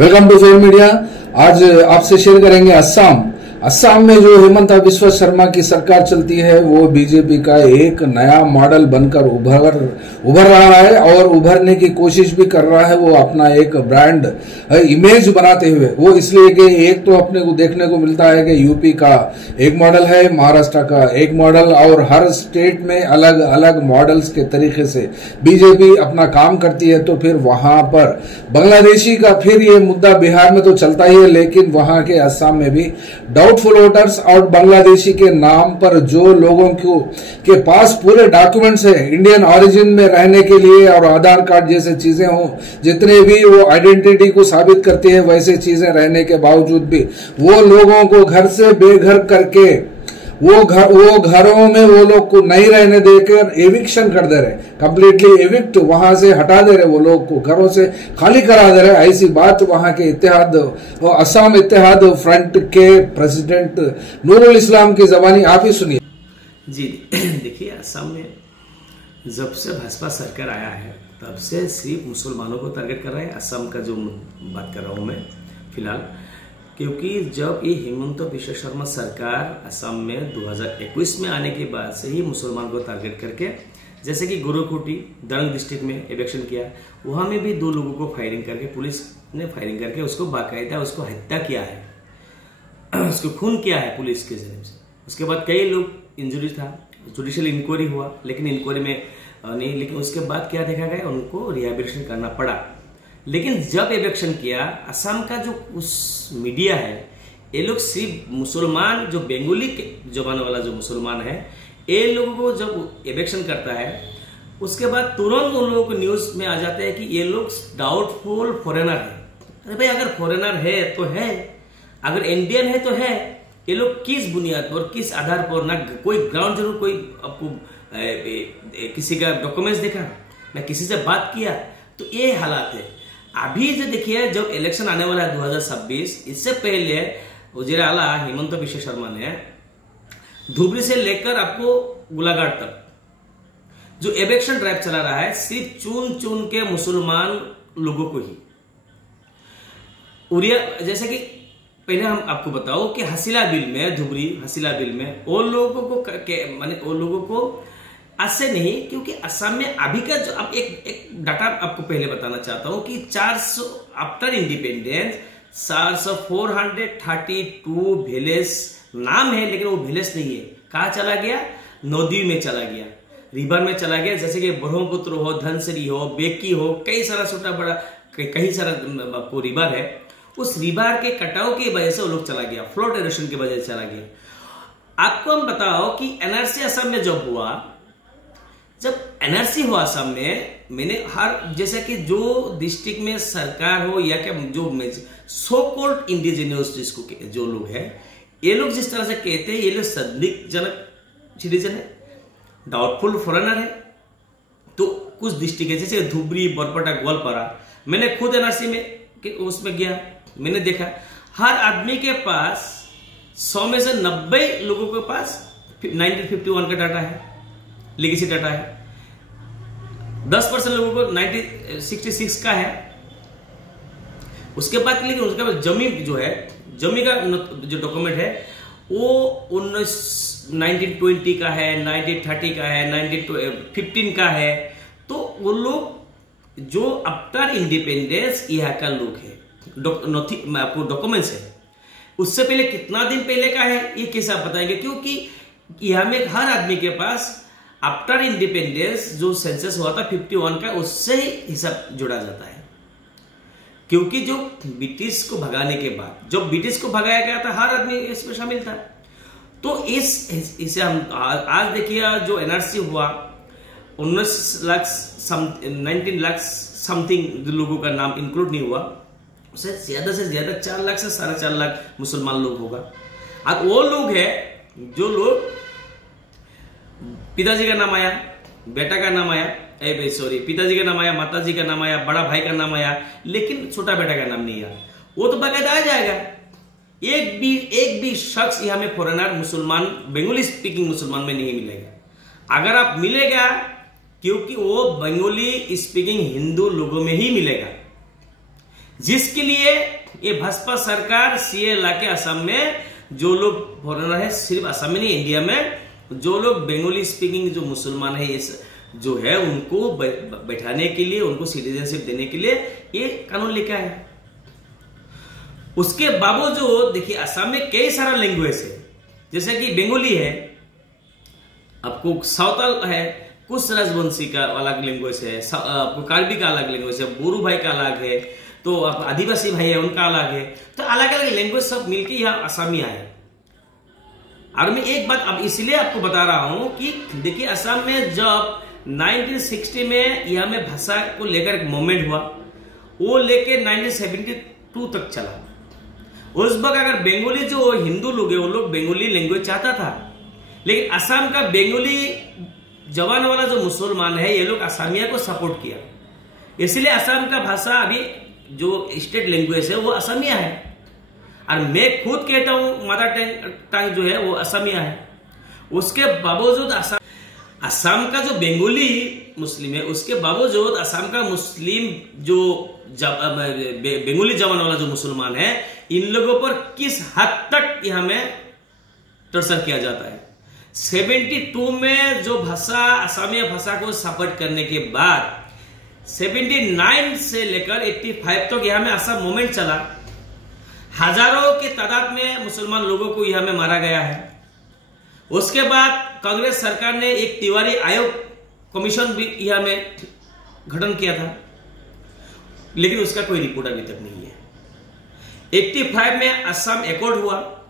Welcome to fair media. आज आपसे share करेंगे असम में जो हेमंत बिस्वा शर्मा की सरकार चलती है वो बीजेपी का एक नया मॉडल बनकर उभर रहा है और उभरने की कोशिश भी कर रहा है। वो अपना एक ब्रांड इमेज बनाते हुए, वो इसलिए कि एक तो अपने को देखने को मिलता है कि यूपी का एक मॉडल है, महाराष्ट्र का एक मॉडल, और हर स्टेट में अलग अलग मॉडल्स के तरीके से बीजेपी अपना काम करती है। तो फिर वहां पर बांग्लादेशी का फिर ये मुद्दा बिहार में तो चलता ही है, लेकिन वहां के असम में भी डाउटफुल वोटर्स और बांग्लादेशी के नाम पर जो लोगों के पास पूरे डॉक्यूमेंट्स है इंडियन ओरिजिन में रहने के लिए और आधार कार्ड जैसे चीजें हों, जितने भी वो आइडेंटिटी को साबित करती है वैसे चीजें रहने के बावजूद भी वो लोगों को घर से बेघर करके वो घरों में वो लोग को नहीं रहने देकर एविक्शन कर दे रहे, कंप्लीटली एविक्ट वहां से हटा दे रहे, वो लोग को घरों से खाली करा दे रहे। ऐसी बात वहां के असम इत्तेहाद फ्रंट के प्रेसिडेंट नूरुल इस्लाम की जबानी आप ही सुनिए। जी देखिए, असम में जब से भाजपा सरकार आया है तब से सिर्फ मुसलमानों को टारगेट कर रहा है। असम का जो बात कर रहा हूं मैं फिलहाल, क्योंकि जब ये हेमंत बिस्वा शर्मा सरकार असम में 2021 में आने के बाद से ही मुसलमान को टारगेट करके, जैसे कि गुरुकोटी दरंग डिस्ट्रिक्ट में इलेक्शन किया, वहां में भी 2 लोगों को फायरिंग करके, पुलिस ने फायरिंग करके उसको बाकायदा उसको हत्या किया है, उसको खून किया है पुलिस के जरिए से। उसके बाद कई लोग इंजरी था, जुडिशियल इंक्वायरी हुआ, लेकिन इंक्वायरी में नहीं, लेकिन उसके बाद क्या देखा गया, उनको रिहेबिलिटेशन करना पड़ा। लेकिन जब इलेक्शन किया, असम का जो उस मीडिया है, ये लोग सिर्फ मुसलमान जो बंगाली के जबान वाला जो मुसलमान है, ये लोगों को जब इलेक्शन करता है उसके बाद तुरंत उन लोगों को न्यूज में आ जाते हैं कि ये लोग डाउटफुल फॉरेनर है। अरे भाई, अगर फॉरेनर है तो है, अगर इंडियन है तो है। ये लोग किस बुनियाद पर, किस आधार पर, ना कोई ग्राउंड जरूर कोई आपको किसी का डॉक्यूमेंट्स देखा, ना किसी से बात किया, तो ये हालात है। अभी जो देखिए, जब इलेक्शन आने वाला है 2026, इससे पहले वजीर आला हेमंत बिस्वा शर्मा ने धुबरी से लेकर आपको गोलाघाट तक जो इलेक्शन ड्राइव चला रहा है, सिर्फ चुन के मुसलमान लोगों को ही उड़िया, जैसे कि पहले हम आपको बताओ कि हसीला बिल में, धुबरी हसीला बिल में वो लोगों को माने वो लोगों को आज से नहीं, क्योंकि असम में अभी का जो अब एक डाटा आपको पहले बताना चाहता हूं कि 400 आफ्टर इंडिपेंडेंस 432 विलेज नाम है, लेकिन वो विलेज नहीं है। कहाँ चला गया? नदी में चला गया, रिवर में चला गया, जैसे कि ब्रह्मपुत्र हो, धनसिरी हो, बेकी हो, कई सारा छोटा बड़ा कई सारा आपको रिवर है। उस रिवर के कटाव की वजह से वो लोग चला गया, फ्लड इरोशन की वजह से चला गया। आपको हम बताओ कि एनआरसी असम में जब हुआ, जब एनआरसी हुआ असम में, मैंने हर जैसे कि जो डिस्ट्रिक्ट में सरकार हो या क्या जो सो कॉल्ड इंडिजिनियस जिसको जो लोग हैं, ये लोग जिस तरह से कहते हैं ये लोग संदिग्धजनक सिटीजन है, डाउटफुल फॉरेनर है। तो कुछ डिस्ट्रिक्ट है जैसे धुबरी, बरपेटा, ग्वालपारा, मैंने खुद एनआरसी में उसमें गया, मैंने देखा हर आदमी के पास 100 में से 90 लोगों के पास 1951 का डाटा है, लेगेसी डाटा है। 10% लोगों को 1966 का है। उसके बाद लेकिन उसके बाद जमी जो है, जमी का जो डॉक्यूमेंट है वो 1920 का है, 1930 का है, 1915 का है। तो वो लोग जो आफ्टर इंडिपेंडेंस यहाँ का लोग है, आपको डॉक्यूमेंट्स है, उससे पहले कितना दिन पहले का है ये कैसे आप बताएंगे? क्योंकि यहाँ में हर आदमी के पास आफ्टर इंडिपेंडेंस जो सेंसस हुआ था 51 का, उससे ही हिसाब जोड़ा जाता है। क्योंकि जो ब्रिटिश को भगाने के बाद, जब ब्रिटिश को भगाया गया था, हर आदमी इसमें शामिल था। तो इसे हम आज देखिए, जो एनआरसी हुआ 19 लाख समथिंग लोगों का नाम इंक्लूड नहीं हुआ, उससे ज्यादा से ज्यादा 4 लाख से 4.5 लाख मुसलमान लोग होगा। अब वो लोग है जो लोग पिताजी का नाम आया, बेटा का नाम आया, पिताजी का नाम आया, माताजी का नाम आया, बड़ा भाई का नाम आया, लेकिन छोटा बेटा का नाम नहीं आया, वो तो बाकायदा आ जाएगा। एक भी शख्स यहाँ में फॉरेनर मुसलमान, बंगाली स्पीकिंग मुसलमान में नहीं मिलेगा। अगर आप मिलेगा, क्योंकि वो बंगाली स्पीकिंग हिंदू लोगों में ही मिलेगा। जिसके लिए ये भाजपा सरकार सीए लाके असम में जो लोग फॉरेनर है, सिर्फ असम में नहीं इंडिया में जो लोग बंगाली स्पीकिंग जो मुसलमान है जो है उनको बैठाने के लिए, उनको सिटीजनशिप देने के लिए ये कानून लेके आया। उसके बावजूद देखिए असम में कई सारा लैंग्वेज है, जैसे कि बंगाली है, आपको सावताल है, कुछ राजवंशी का अलग लैंग्वेज है, आपको कार्बी का अलग लैंग्वेज है, बोरू भाई का अलग है, तो आदिवासी भाई है उनका अलग है, तो अलग अलग लैंग्वेज सब मिलके यहाँ असमिया है। और मैं एक बात अब इसलिए आपको बता रहा हूं कि देखिए असम में जब 1960 में यहाँ में भाषा को लेकर एक मूवमेंट हुआ, वो लेके 1972 तक चला। उस वक्त अगर बंगाली जो हिंदू लोग है वो लोग बंगाली लैंग्वेज चाहता था, लेकिन असम का बंगाली जवान वाला जो मुसलमान है ये लोग असमिया को सपोर्ट किया, इसलिए असम का भाषा अभी जो स्टेट लैंग्वेज है वो असमिया है। और मैं खुद कहता हूं मदर टंग जो है वो असमिया है। उसके बावजूद असम का जो बंगाली मुस्लिम है उसके बावजूद असम का मुस्लिम जो बंगाली जवान वाला जो मुसलमान है इन लोगों पर किस हद तक यहां में टॉर्चर किया जाता है। 72 में जो भाषा असमिया भाषा को सपोर्ट करने के बाद 79 से लेकर 85 तक यहां में असम मूवमेंट चला, हजारों की तादाद में मुसलमान लोगों को यहां में मारा गया है। उसके बाद कांग्रेस सरकार ने एक तिवारी आयोग कमीशन भी यहां में गठन किया था, लेकिन उसका कोई रिपोर्ट अभी तक नहीं है। 85 में असम एकॉर्ड हुआ,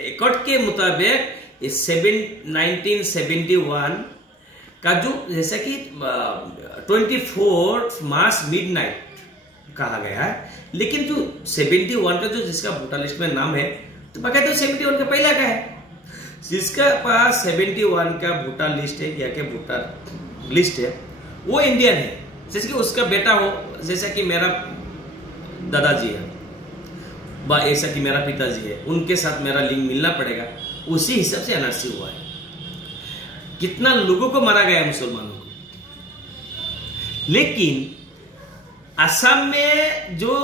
एकॉर्ड के मुताबिक 1971 का जो जैसा कि 24 मार्च मिडनाइट कहा गया है, लेकिन जो 71 का जो जिसका वोटर लिस्ट में नाम है तो बाकायदा 71 का पहला का है, जिसका पास 71 का वोटर लिस्ट है या के वोटर लिस्ट है वो इंडियन है। जैसे कि उसका बेटा हो, जैसा कि मेरा दादाजी है बा ऐसा कि मेरा पिताजी है, उनके साथ मेरा लिंक मिलना पड़ेगा, उसी हिसाब से एनआरसी हुआ है। कितना लोगों को मारा गया है मुसलमानों को। लेकिन असम में जो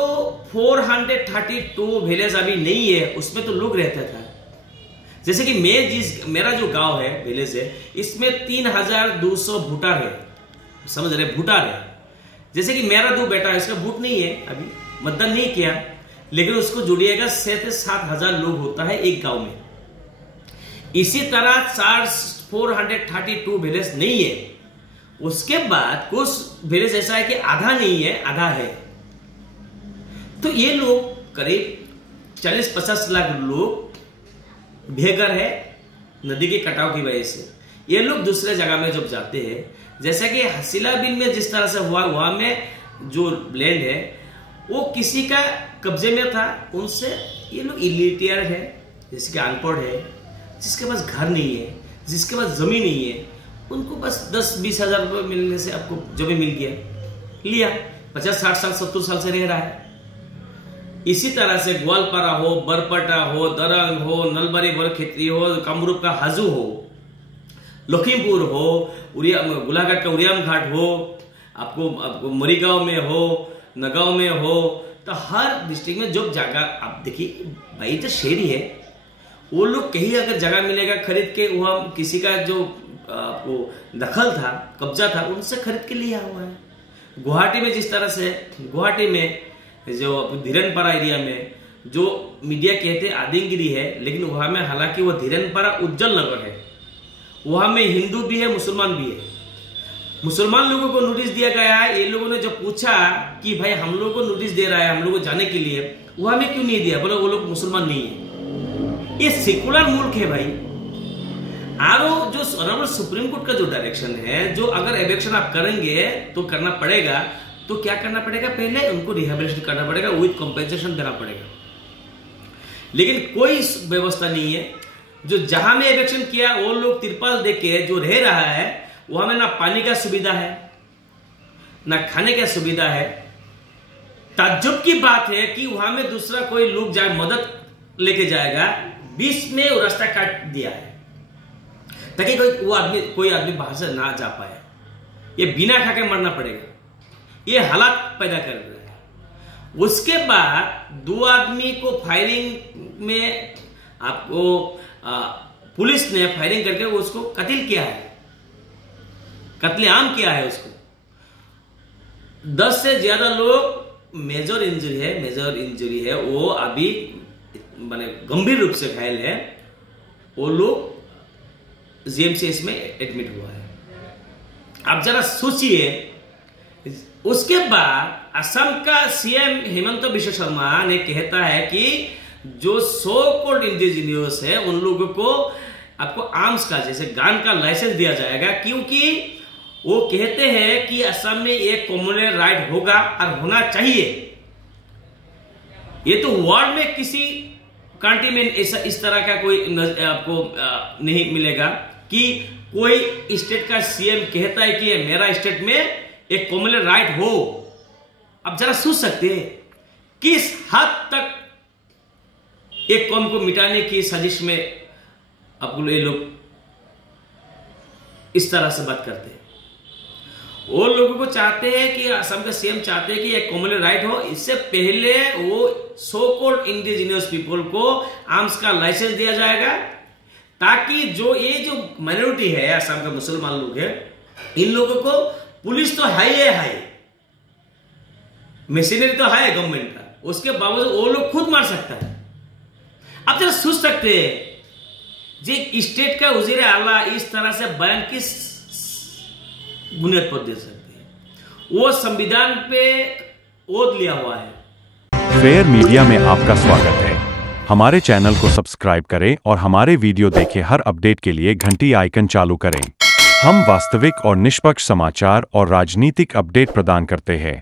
432 विलेज अभी नहीं है उसमें तो लोग रहता था। जैसे कि मेरा जो गांव है विलेज है इसमें 3200 वोटर है, समझ रहे वोटर है। जैसे कि मेरा 2 बेटा है, इसका वोट नहीं है, अभी मतदान नहीं किया, लेकिन उसको जोड़िएगा 7,000 लोग होता है एक गांव में। इसी तरह 432 विलेज नहीं है। उसके बाद कुछ विलेज ऐसा है कि आधा नहीं है आधा है। तो ये लोग करीब 40-50 लाख लोग बेघर है नदी के कटाव की वजह से। ये लोग दूसरे जगह में जब जाते हैं, जैसा कि हसीला बिल में जिस तरह से हुआ, वहां में जो लैंड है वो किसी का कब्जे में था, उनसे ये लोग इलिटरेट है, जिसके अनपढ़ है, जिसके पास घर नहीं है, जिसके पास जमीन नहीं है, उनको बस 10-20 हजार रुपये मिलने से आपको जमीन मिल गया, लिया, 50-60 साल 70 साल से रह रहा है। इसी तरह से ग्वालपारा हो, बरपटा हो, दरंग हो, नलबारी बरखेत्री हो, कामरूप का हाजू हो, लखीमपुर हो, गोलाघाट का उरियाम घाट हो, आपको मरीगांव में हो, नगांव में हो, तो हर डिस्ट्रिक्ट में जो जगह आप देखिए भाई तो शहरी है, वो लोग कहीं अगर जगह मिलेगा खरीद के, वहां किसी का जो आपको दखल था, कब्जा था, उनसे खरीद के लिया हुआ है। गुवाहाटी में जिस तरह से, गुवाहाटी में जो धीरनपारा एरिया में जो मीडिया कहते हैं आदिमगिरी है, लेकिन वहां में हालांकि वो धीरनपारा उज्जैन नगर है, वहां में हिंदू भी है मुसलमान भी है। मुसलमान लोगों को नोटिस दिया गया है। ये लोगों ने जब पूछा कि भाई हम लोगों को नोटिस दे रहा है हम लोगों को जाने के लिए, वहां में क्यों नहीं दिया, बोले वो लोग मुसलमान नहीं है। ये सेकुलर मुल्क है भाई। और जो ऑनरेबल सुप्रीम कोर्ट का जो डायरेक्शन है, जो अगर इलेक्शन आप करेंगे तो करना पड़ेगा, तो क्या करना पड़ेगा, पहले उनको रिहेबिलिटेशन करना पड़ेगा, विद कंपेंसेशन देना पड़ेगा। लेकिन कोई व्यवस्था नहीं है। जो जहां में इलेक्शन किया वो लोग तिरपाल देके जो रह रहा है, वहां में ना पानी का सुविधा है ना खाने का सुविधा है। ताज्जुब की बात है कि वहां में दूसरा कोई लोग जाए मदद लेके जाएगा, बीच में वो रास्ता काट दिया है ताकि कोई आदमी बाहर से ना जा पाए। ये बिना खा के मरना पड़ेगा, ये हालात पैदा कर रहे हैं। उसके बाद 2 आदमी को फायरिंग में आपको पुलिस ने फायरिंग करके उसको कत्ल किया है, कत्लेआम किया है उसको। 10 से ज्यादा लोग मेजर इंजरी है, वो अभी माने गंभीर रूप से घायल है, वो लोग जीएमसीएच में एडमिट हुआ है। आप जरा सोचिए, उसके बाद असम का सीएम हेमंत बिश्व शर्मा ने कहता है कि जो सो कॉल्ड इंडिजिनियस है उन लोगों को आपको आर्म्स का जैसे गन का लाइसेंस दिया जाएगा, क्योंकि वो कहते हैं कि असम में एक कम्युनल राइट होगा और होना चाहिए। ये तो वर्ल्ड में किसी कंट्री में ऐसा इस तरह का कोई आपको नहीं मिलेगा कि कोई स्टेट का सीएम कहता है कि मेरा स्टेट में एक कम्युनल राइट हो। अब जरा सोच सकते हैं किस हद तक एक कौम को मिटाने की साजिश में आपको ये लोग इस तरह से बात करते हैं। वो लोगों को चाहते हैं कि असम के सीएम चाहते हैं कि एक कम्युनल राइट हो, इससे पहले वो सो कॉल्ड इंडिजिनियस पीपल को आर्म्स का लाइसेंस दिया जाएगा, ताकि जो ये जो माइनॉरिटी है असम का मुसलमान लोग है, इन लोगों को पुलिस तो है, मशीनरी तो है गवर्नमेंट का, उसके बावजूद वो लोग खुद मार सकता है। अब जरा सोच सकते हैं जे स्टेट का वजीर आला इस तरह से बयान किस बुनियाद पर दे सकते हैं? वो संविधान पे ओथ लिया हुआ है। फेयर मीडिया में आपका स्वागत है। हमारे चैनल को सब्सक्राइब करें और हमारे वीडियो देखें। हर अपडेट के लिए घंटी आइकन चालू करें। हम वास्तविक और निष्पक्ष समाचार और राजनीतिक अपडेट प्रदान करते हैं।